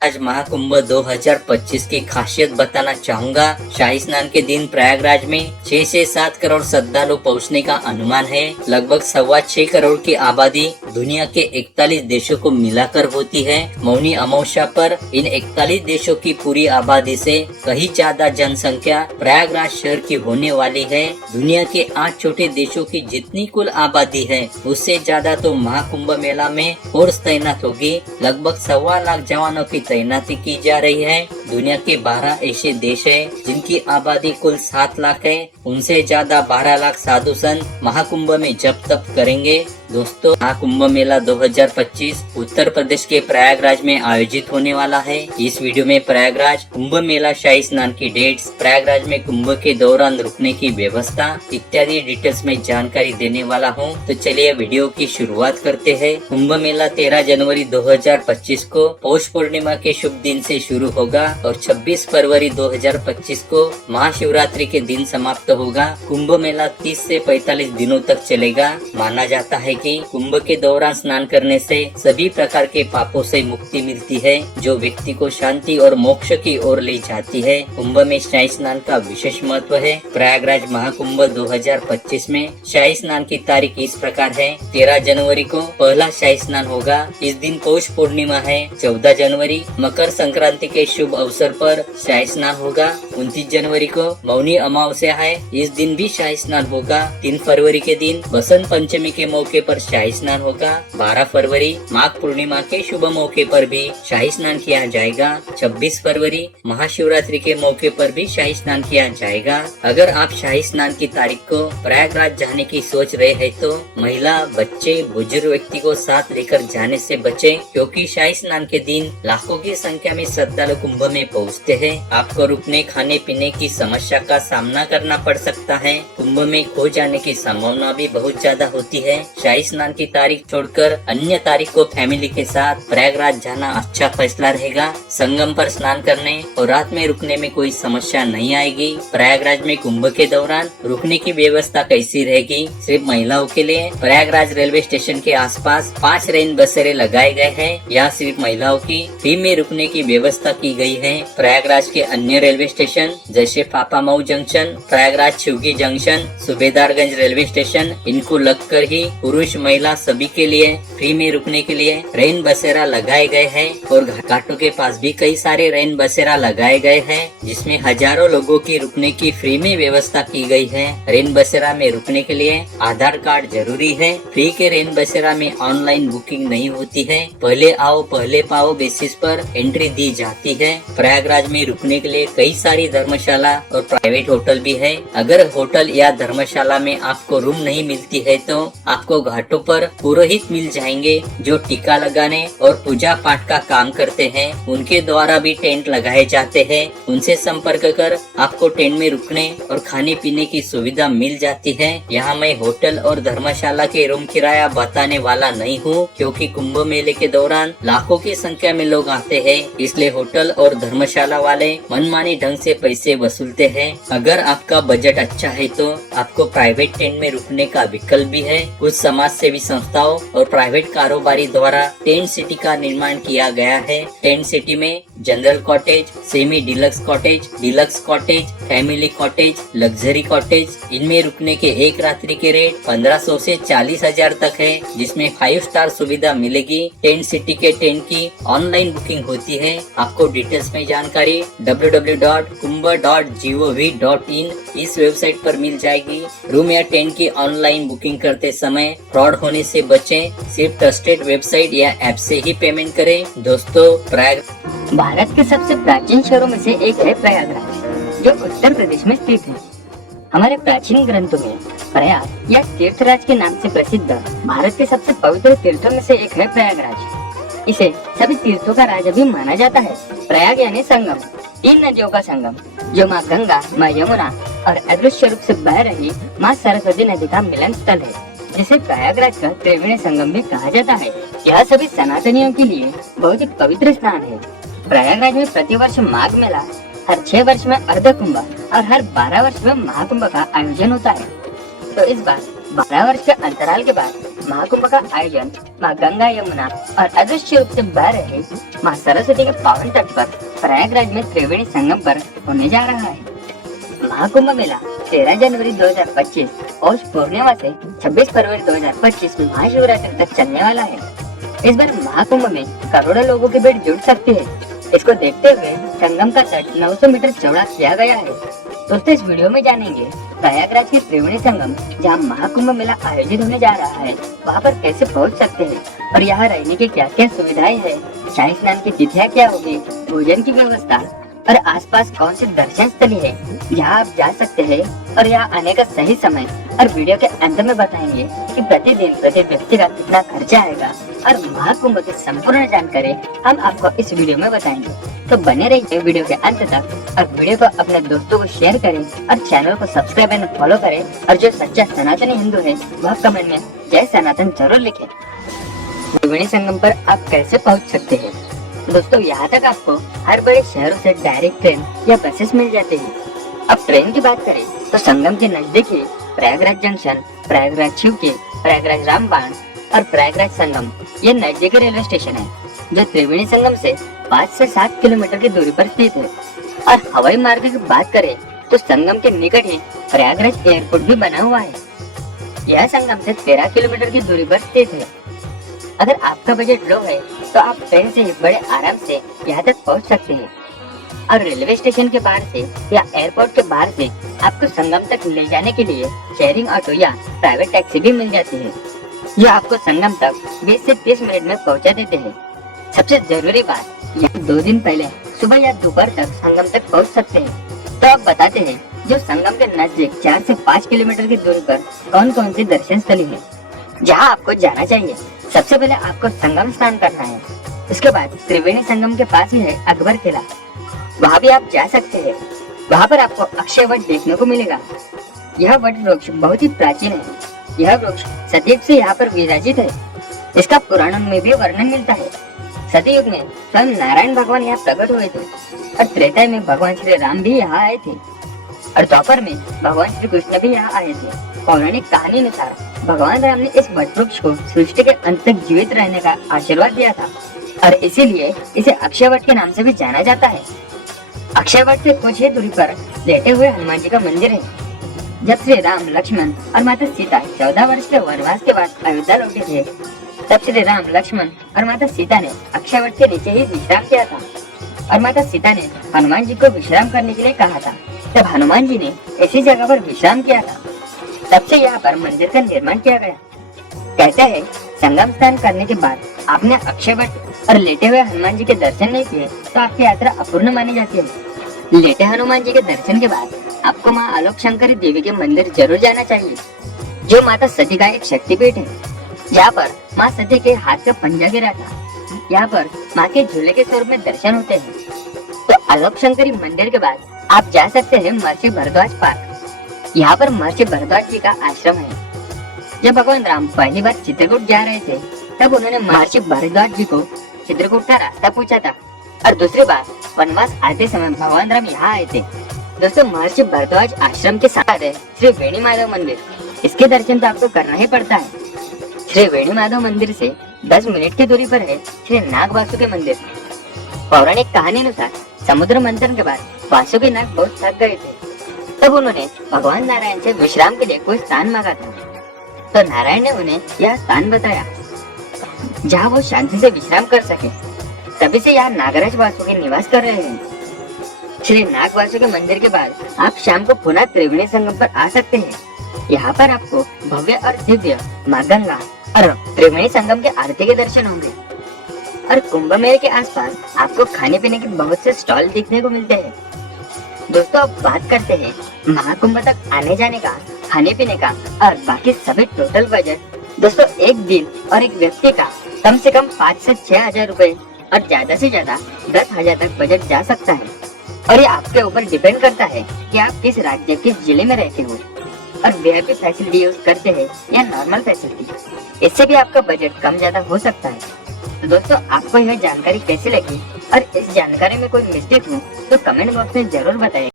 आज महाकुंभ 2025 की खासियत बताना चाहूंगा। शाही स्नान के दिन प्रयागराज में 6 से 7 करोड़ श्रद्धालु पहुंचने का अनुमान है। लगभग 6.25 करोड़ की आबादी दुनिया के 41 देशों को मिलाकर होती है। मौनी अमावस्या पर इन 41 देशों की पूरी आबादी से कहीं ज्यादा जनसंख्या प्रयागराज शहर की होने वाली है। दुनिया के 8 छोटे देशों की जितनी कुल आबादी है उससे ज्यादा तो महाकुंभ मेला में फोर्स तैनात होगी। लगभग 1.25 लाख जवानों की तैनाती की जा रही है। दुनिया के 12 ऐसे देश हैं जिनकी आबादी कुल 7 लाख है। उनसे ज्यादा 12 लाख साधु संत महाकुंभ में जप तप करेंगे। दोस्तों, महाकुंभ मेला 2025 उत्तर प्रदेश के प्रयागराज में आयोजित होने वाला है। इस वीडियो में प्रयागराज कुंभ मेला शाही स्नान की डेट्स, प्रयागराज में कुंभ के दौरान रुकने की व्यवस्था इत्यादि डिटेल्स में जानकारी देने वाला हूं। तो चलिए वीडियो की शुरुआत करते हैं। कुंभ मेला 13 जनवरी 2025 को पौष पूर्णिमा के शुभ दिन से शुरू होगा और 26 फरवरी 2025 को महाशिवरात्रि के दिन समाप्त होगा। कुंभ मेला 30 से 45 दिनों तक चलेगा। माना जाता है कि कुंभ के दौरान स्नान करने से सभी प्रकार के पापों से मुक्ति मिलती है, जो व्यक्ति को शांति और मोक्ष की ओर ले जाती है। कुंभ में शाही स्नान का विशेष महत्व है। प्रयागराज महाकुंभ 2025 में शाही स्नान की तारीख इस प्रकार है। 13 जनवरी को पहला शाही स्नान होगा। इस दिन पौष पूर्णिमा है। 14 जनवरी मकर संक्रांति के शुभ अवसर पर शाही स्नान होगा। 29 जनवरी को मौनी अमावस्या है। इस दिन भी शाही स्नान होगा। 3 फरवरी के दिन बसंत पंचमी के मौके पर शाही स्नान होगा। 12 फरवरी माघ पूर्णिमा के शुभ मौके पर भी शाही स्नान किया जाएगा। 26 फरवरी महाशिवरात्रि के मौके पर भी शाही स्नान किया जाएगा। अगर आप शाही स्नान की तारीख को प्रयागराज जाने की सोच रहे हैं तो महिला, बच्चे, बुजुर्ग व्यक्ति को साथ लेकर जाने से बचें, क्योंकि शाही स्नान के दिन लाखों की संख्या में श्रद्धालु कुंभ में पहुंचते हैं। आपको रुकने खाने पीने की समस्या का सामना करना पड़ सकता है। कुंभ में खो जाने की संभावना भी बहुत ज्यादा होती है। शाही स्नान की तारीख छोड़कर अन्य तारीख को फैमिली के साथ प्रयागराज जाना अच्छा फैसला रहेगा। संगम पर स्नान करने और रात में रुकने में कोई समस्या नहीं आएगी। प्रयागराज में कुंभ के दौरान रुकने की व्यवस्था कैसी रहेगी? सिर्फ महिलाओं के लिए प्रयागराज रेलवे स्टेशन के आसपास 5 रेन बसेरे लगाए गए हैं। यहाँ सिर्फ महिलाओं की फ्री में रुकने की व्यवस्था की गई है। प्रयागराज के अन्य रेलवे स्टेशन जैसे फाफामऊ जंक्शन, प्रयागराज शिवगी जंक्शन, सूबेदारगंज रेलवे स्टेशन, इनको लगकर ही पुरुष महिला सभी के लिए फ्री में रुकने के लिए रेन बसेरा लगाए गए हैं। और घाटों के पास भी कई सारे रेन बसेरा लगाए गए हैं, जिसमें हजारों लोगों की रुकने की फ्री में व्यवस्था की गई है। रेन बसेरा में रुकने के लिए आधार कार्ड जरूरी है। फ्री के रेन बसेरा में ऑनलाइन बुकिंग नहीं होती है। पहले आओ पहले पाओ बेसिस पर एंट्री दी जाती है। प्रयागराज में रुकने के लिए कई सारी धर्मशाला और प्राइवेट होटल भी है। अगर होटल या धर्मशाला में आपको रूम नहीं मिलती है तो आपको घाटों पर पुरोहित मिल जाएंगे, जो टीका लगाने और पूजा पाठ का काम करते हैं। उनके द्वारा भी टेंट लगाए जाते हैं। उनसे संपर्क कर आपको टेंट में रुकने और खाने पीने की सुविधा मिल जाती है। यहाँ मैं होटल और धर्मशाला के रूम किराया बताने वाला नहीं हूँ, क्योंकि कुंभ मेले के दौरान लाखों की संख्या में लोग आते हैं, इसलिए होटल और धर्मशाला वाले मनमानी ढंग से पैसे वसूलते हैं। अगर आपका बजट अच्छा है तो आपको प्राइवेट टेंट में रुकने का विकल्प भी है। कुछ समाज सेवी संस्थाओं और प्राइवेट कारोबारी द्वारा टेंट सिटी का निर्माण किया गया है। टेंट सिटी में general cottage, semi deluxe cottage, deluxe cottage, family cottage, luxury cottage, इनमें रुकने के एक रात्रि के रेट 1500 से 40,000 तक है, जिसमें 5 स्टार सुविधा मिलेगी। टेंट सिटी के टेंट की ऑनलाइन बुकिंग होती है। आपको डिटेल्स में जानकारी www.kumbh.gov.in इस वेबसाइट पर मिल जाएगी। रूम या टेंट की ऑनलाइन बुकिंग करते समय फ्रॉड होने से बचें। सिर्फ ट्रस्टेड वेबसाइट या ऐप से ही पेमेंट करें। दोस्तों, भारत के सबसे प्राचीन शहरों में से एक है प्रयागराज, जो उत्तर प्रदेश में स्थित है। हमारे प्राचीन ग्रंथों में प्रयाग या तीर्थराज के नाम से प्रसिद्ध भारत के सबसे पवित्र तीर्थों में से एक है प्रयागराज। इसे सभी तीर्थों का राजा भी माना जाता है। प्रयाग यानी संगम, 3 नदियों का संगम, जो माँ गंगा, माँ यमुना और अदृश्य रूप से बह रही माँ सरस्वती नदी का मिलन स्थल है, जिसे प्रयागराज का त्रिवेणी संगम भी कहा जाता है। यह सभी सनातनियों के लिए बहुत ही पवित्र स्थान है। प्रयागराज में प्रतिवर्ष माघ मेला, हर 6 वर्ष में अर्ध कुंभ और हर 12 वर्ष में महाकुंभ का आयोजन होता है। तो इस बार 12 वर्ष के अंतराल के बाद महाकुंभ का आयोजन माँ गंगा यमुना और अदृश्य रूप से बह रहे माँ सरस्वती के पावन तट पर प्रयागराज में त्रिवेणी संगम पर होने जा रहा है। महाकुंभ मेला 13 जनवरी 2025 और पूर्णिमा से 26 फरवरी 2025 महाशिवरात्रि तक चलने वाला है। इस बार महाकुंभ में करोड़ों लोगों की भीड़ जुट सकती है। इसको देखते हुए संगम का तट 900 मीटर चौड़ा किया गया है। दोस्तों, इस वीडियो में जानेंगे प्रयागराज के त्रिवेणी संगम जहां महाकुंभ मेला आयोजित होने जा रहा है वहां पर कैसे पहुंच सकते हैं और यहाँ रहने की क्या क्या सुविधाएं हैं, शाही स्नान की तिथियां क्या होगी, भोजन की व्यवस्था और आसपास कौन से दर्शन स्थली है जहाँ आप जा सकते हैं और यहाँ आने का सही समय, और वीडियो के अंत में बताएंगे कि प्रतिदिन प्रति व्यक्ति का कितना खर्चा आएगा और महाकुंभ की संपूर्ण जानकारी हम आपको इस वीडियो में बताएंगे। तो बने रहिए वीडियो के अंत तक और वीडियो को अपने दोस्तों को शेयर करें और चैनल को सब्सक्राइब एंड फॉलो करें, और जो सच्चा सनातनी हिंदू है वह कमेंट में जय सनातन जरूर लिखें। त्रिवेणी संगम पर आप कैसे पहुंच सकते हैं? दोस्तों, यहाँ तक आपको हर बड़े शहरों से डायरेक्ट ट्रेन या बसेस मिल जाते हैं। अब ट्रेन की बात करें तो संगम के नजदीक ही प्रयागराज जंक्शन, प्रयागराज शिवके, प्रयागराज रामबाण और प्रयागराज संगम ये नजदीकी रेलवे स्टेशन है जो त्रिवेणी संगम से 5 से 7 किलोमीटर की दूरी पर स्थित है। और हवाई मार्ग की बात करें तो संगम के निकट ही प्रयागराज एयरपोर्ट भी बना हुआ है। यह संगम से 13 किलोमीटर की दूरी पर स्थित है। अगर आपका बजट लो है तो आप ट्रेन से बड़े आराम से यहाँ तक पहुँच सकते हैं, और रेलवे स्टेशन के बाहर से या एयरपोर्ट के बाहर से आपको संगम तक ले जाने के लिए शेयरिंग ऑटो या प्राइवेट टैक्सी भी मिल जाती है जो आपको संगम तक 20 से 30 मिनट में पहुंचा देते हैं। सबसे जरूरी बात, यहाँ 2 दिन पहले सुबह या दोपहर तक संगम तक पहुंच सकते हैं। तो आप बताते हैं जो संगम के नजदीक 4 से 5 किलोमीटर की दूरी पर कौन कौन सी दर्शन स्थली है जहाँ आपको जाना चाहिए। सबसे पहले आपको संगम स्नान करना है। उसके बाद त्रिवेणी संगम के पास ही है अकबर किला, वहाँ भी आप जा सकते हैं। वहाँ पर आपको अक्षय वट देखने को मिलेगा। यह वट वृक्ष बहुत ही प्राचीन है। यह वृक्ष सतयुग से यहाँ पर विराजित है। इसका पुराणों में भी वर्णन मिलता है। सतयुग में स्वयं नारायण भगवान यहाँ प्रकट हुए थे और त्रेता में भगवान श्री राम भी यहाँ आए थे और द्वापर में भगवान श्री कृष्ण भी यहाँ आए थे। पौराणिक कहानी अनुसार भगवान राम ने इस वट वृक्ष को सृष्टि के अंत तक जीवित रहने का आशीर्वाद दिया था और इसीलिए इसे अक्षय वट के नाम से भी जाना जाता है। अक्षय वट से कुछ ही दूरी पर लेटे हुए हनुमान जी का मंदिर है। जब श्री राम, लक्ष्मण और माता सीता 14 वर्ष के वनवास के बाद अयोध्या लौटे थे, तब श्री राम, लक्ष्मण और माता सीता ने अक्षय वट के नीचे ही विश्राम किया था और माता सीता ने हनुमान जी को विश्राम करने के लिए कहा था। तब हनुमान जी ने इसी जगह पर विश्राम किया था। तब से यहाँ पर मंदिर का निर्माण किया गया। कहते हैं संगम स्नान करने के बाद आपने अक्षय वट और लेटे हुए हनुमान जी के दर्शन नहीं किए तो आपकी यात्रा अपूर्ण मानी जाती है। लेटे हनुमान जी के दर्शन के बाद आपको माँ आलोक शंकरी देवी के मंदिर जरूर जाना चाहिए, जो माता सती का एक शक्तिपीठ है। यहाँ पर माँ सती के हाथ का पंजा गिरा था। यहाँ पर माँ के झूले के स्वरूप में दर्शन होते हैं। तो आलोक शंकरी मंदिर के बाद आप जा सकते हैं महर्षि भारद्वाज पार्क। यहाँ पर महर्षि भारद्वाज जी का आश्रम है। जब भगवान राम पहली बार चित्रकूट जा रहे थे तब उन्होंने महर्षि भारद्वाज जी को चित्रकूट का रास्ता पूछा था, और दूसरी बार वनवास आते समय भगवान राम यहाँ आए थे। दोस्तों, महर्षि भारद्वाज आश्रम के साथ है श्री वेणी माधव मंदिर। इसके दर्शन तो आपको करना ही पड़ता है। श्री वेणी माधव मंदिर से 10 मिनट की दूरी पर है श्री नाग वासुकी मंदिर। पौराणिक कहानी अनुसार समुद्र मंथन के बाद वासुकी नाग बहुत थक गए थे। तब उन्होंने भगवान नारायण से विश्राम के लिए कोई स्थान मांगा था। तो नारायण ने उन्हें यह स्थान बताया जहाँ वो शांति से विश्राम कर सके। तभी से यहाँ नागराज वासुकी निवास कर रहे हैं। श्री नाग वासुकी मंदिर के बाद आप शाम को पुनः त्रिवेणी संगम पर आ सकते हैं। यहाँ पर आपको भव्य और दिव्य माँ गंगा और त्रिवेणी संगम के आरती के दर्शन होंगे, और कुंभ मेले के आसपास आपको खाने पीने के बहुत से स्टॉल देखने को मिलते हैं। दोस्तों, अब बात करते हैं महाकुंभ तक आने जाने का, खाने पीने का और बाकी सभी टोटल बजट। दोस्तों, एक दिन और एक व्यक्ति का कम से कम 5 से 6 हजार रुपए और ज्यादा से ज्यादा 10 हजार तक बजट जा सकता है, और ये आपके ऊपर डिपेंड करता है कि आप किस राज्य, किस जिले में रहते हो और वीआईपी फैसिलिटी यूज करते हैं या नॉर्मल फैसिलिटी। इससे भी आपका बजट कम ज्यादा हो सकता है। तो दोस्तों, आपको यह जानकारी कैसी लगी और इस जानकारी में कोई मिस्टेक हो तो कमेंट बॉक्स में जरूर बताएं।